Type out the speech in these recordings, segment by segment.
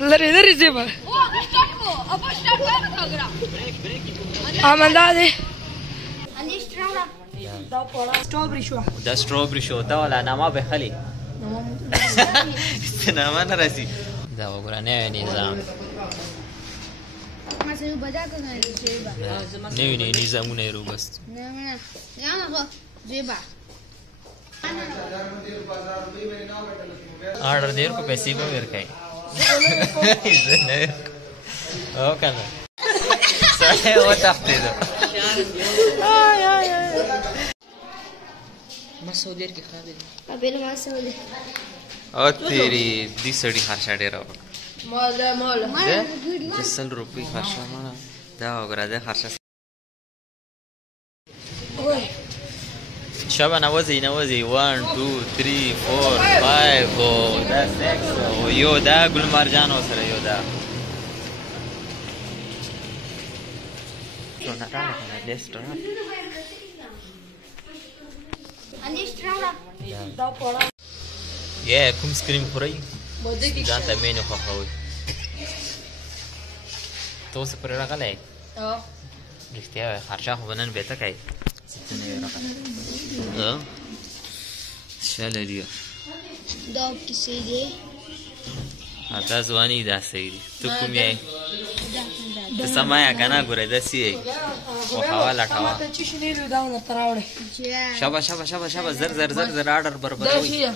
لري زیبا آمنده دا ستروبری شو دا ولا نما به خلی نما نرسی دا وګوره نه نظام نوی نظامونه یې روبست آرډر دیر کو پیسې به ورکړي او کنه سړی وتښتېدو او تیری دې سړي خرچه ډېره وکړه 100 روپۍ خرچه مړه دا وګوره دا خرچه شابه نوازی 1 2 3 4 5 او دا 6 او یو دا ګل مرجان سره یو دا یا کوم سکریم خورئ ځان ته مینو خوښوئ ته اوس پرې راغلی رښتیا وایه خرچه خو به نن بېته کوې شاله دي دا کیسې دي دا ځواني دا صحیح دي ته کوم یې ته سما یا که نه ګورې داسې یې وښوه لټوه شابه شابه شابه شابه زر زر زر زر آرډر برابروي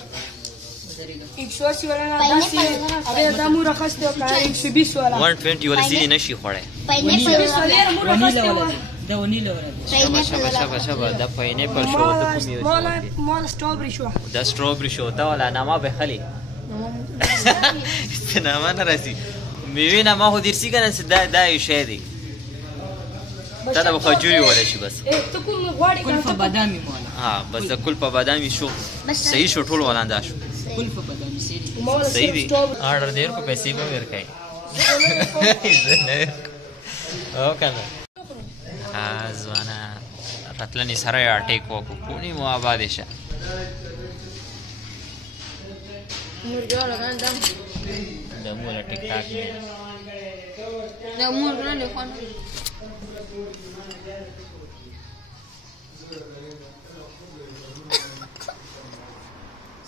180 والا داسې ابه دا مو راخسته او 120 والا 120 والا ځینې نشي خوړی دا ونیله ورته شابه شابه شابه دا پاینیپل شو ته کوم یو مال ستروبری شو دا ستروبری شو دا ولا نما به خلی نما نرسی میوه نما خو درسی کنه دا یو شی دی تا دا بخجوری ولا شي بس ته کوم غواړي کلفه بادامي مال ها بس دا کلفه بادامي شو صحیح شو ټول ولاندا شو کلفه بادامي صحیح دی آرډر دیر کو پیسې به ورکړي او کنه ځوانه راتلنې سره یې اټیک وکړو کونی مو آبادې شه د موله ټیک ټاک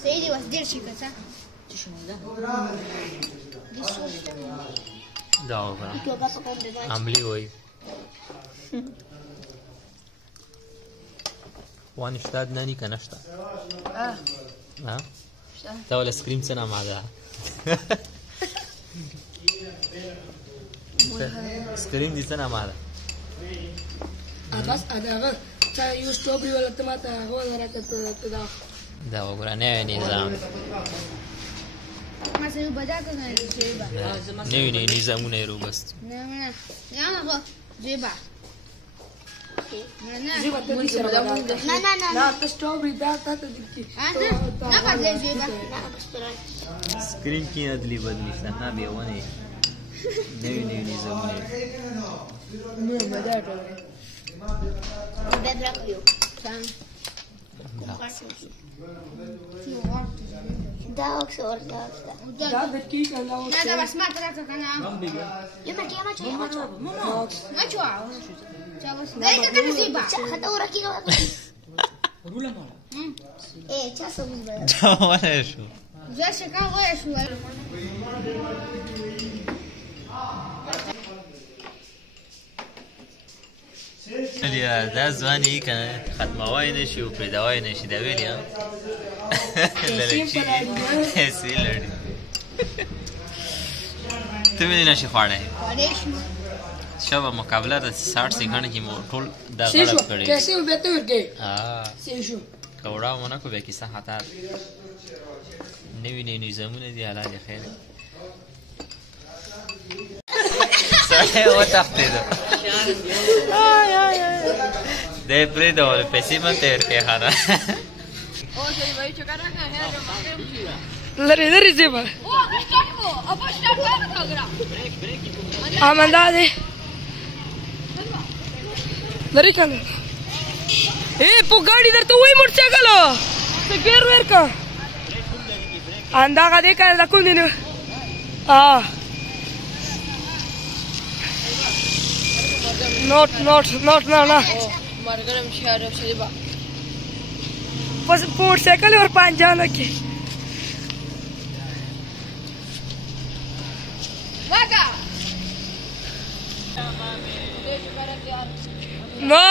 سيدي واسدير شيكتا دا وګوره عملي وایي وان شتاد ناني كنشتا ها تا ولا سكريم سنة مع ده سكريم دي سنة مع ده بس هذا تا يو ستروبري ولا طماطم هو ولا كده ده وګوره نه نظام ما سيو بدا کنه جيبا نوی نظامونه یې روبست نه یا جيبا سکرین کی ادلی بدلی سنا به ونه نوی نظامونه دا اکسور دا دقيقة لو لا بس ما طلعت انا يما ما شو ده كده زيبا هدور كيلو رولا مالا ايه تشاسو بيبا دا ولا شو جاش كان ولا شو یا دا ځواني کنه ختموای نشي او پیداوای نشي دا ویل یا لړچی ایسی لړی ته مې نشي خوړای شابه مقابله د 60 سکند کې مو ټول دا غلط کړی کیسے وبته ورګه ها سیشو کوړه مونږ کو به کیسه خطا نوی نظامونه دي حالات خیر سړی وتښتېدو دی پرېږده پیسې مه ته ورکوې خانه لري زیبا آمنده دی لري کنه په ګاډي درته وایي موټرسایکل ته ګیر ورکړه Anda ka kan aku ni. Not no. Margaram Shara Shariba. बस मोटरसाइकिल और 5 जान लगे ना